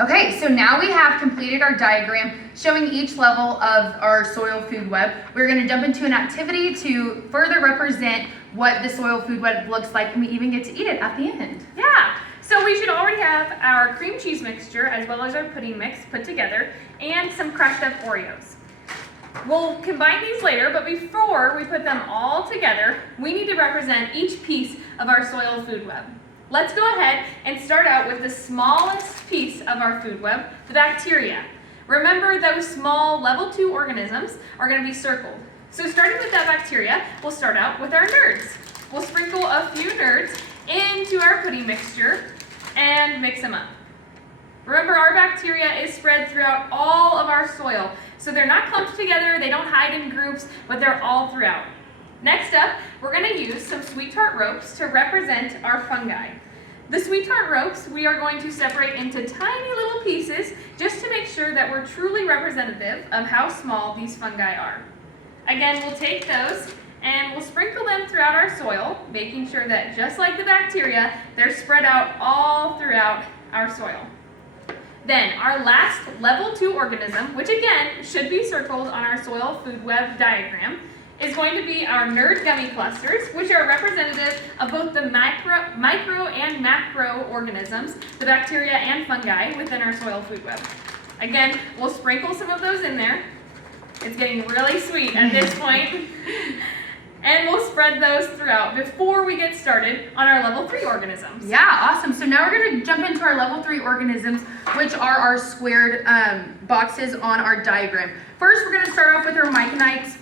Okay, so now we have completed our diagram showing each level of our soil food web. We're going to jump into an activity to further represent what the soil food web looks like, and we even get to eat it at the end. Yeah, so we should already have our cream cheese mixture as well as our pudding mix put together and some crushed up Oreos. We'll combine these later, but before we put them all together, we need to represent each piece of our soil food web. Let's go ahead and start out with the smallest piece of our food web, the bacteria. Remember, those small level 2 organisms are going to be circled. So starting with that bacteria, we'll start out with our nerds. We'll sprinkle a few nerds into our pudding mixture and mix them up. Remember, our bacteria is spread throughout all of our soil. So they're not clumped together, they don't hide in groups, but they're all throughout. Next up, we're going to use some sweet tart ropes to represent our fungi. The sweet tart ropes we are going to separate into tiny little pieces just to make sure that we're truly representative of how small these fungi are. Again, we'll take those and we'll sprinkle them throughout our soil, making sure that just like the bacteria, they're spread out all throughout our soil. Then our last level 2 organism, which again should be circled on our soil food web diagram, is going to be our nerd gummy clusters, which are representative of both the micro and macro organisms, the bacteria and fungi within our soil food web. Again, we'll sprinkle some of those in there. It's getting really sweet at this point. And we'll spread those throughout before we get started on our level 3 organisms. Yeah, awesome. So now we're going to jump into our level 3 organisms, which are our squared boxes on our diagram. First, we're going to start off with our myconites,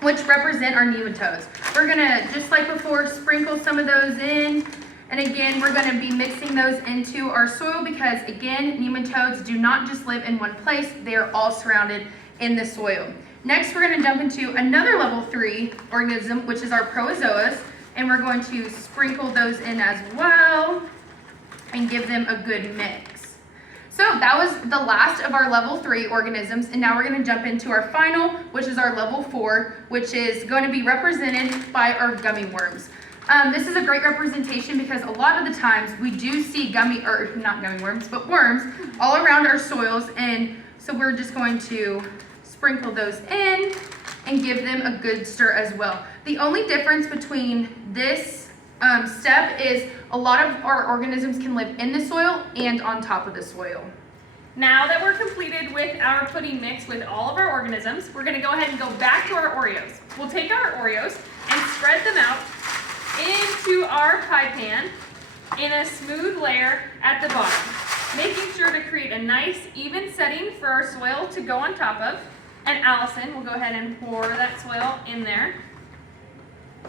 which represent our nematodes. We're going to, just like before, sprinkle some of those in. And again, we're going to be mixing those into our soil because, again, nematodes do not just live in one place. They are all surrounded in the soil. Next, we're going to jump into another level 3 organism, which is our protozoas, and we're going to sprinkle those in as well and give them a good mix. So that was the last of our level 3 organisms, and now we're going to jump into our final, which is our level 4, which is going to be represented by our gummy worms. This is a great representation because a lot of the times we do see not gummy worms, but worms all around our soils, and so we're just going to sprinkle those in and give them a good stir as well. The only difference between this step is a lot of our organisms can live in the soil and on top of the soil. Now that we're completed with our pudding mix with all of our organisms, we're going to go ahead and go back to our Oreos. We'll take our Oreos and spread them out into our pie pan in a smooth layer at the bottom, making sure to create a nice even setting for our soil to go on top of. And Allison will go ahead and pour that soil in there.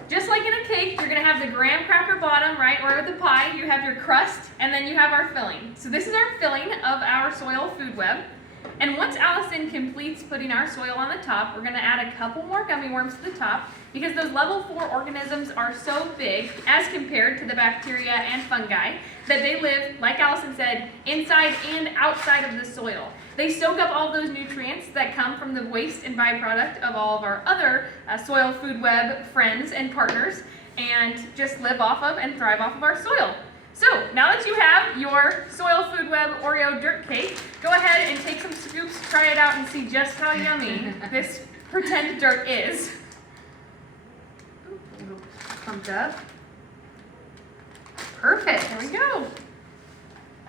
Just like in a cake, you're going to have the graham cracker bottom, right? Or with the pie, you have your crust, and then you have our filling. So this is our filling of our soil food web. And once Allison completes putting our soil on the top, we're going to add a couple more gummy worms to the top because those level 4 organisms are so big as compared to the bacteria and fungi that they live, like Allison said, inside and outside of the soil. They soak up all those nutrients that come from the waste and byproduct of all of our other soil food web friends and partners and just live off of and thrive off of our soil. So now that you have your soil food web Oreo dirt cake, go ahead and take some scoops, try it out, and see just how yummy this pretend dirt is. Pumped up. Perfect. There we go.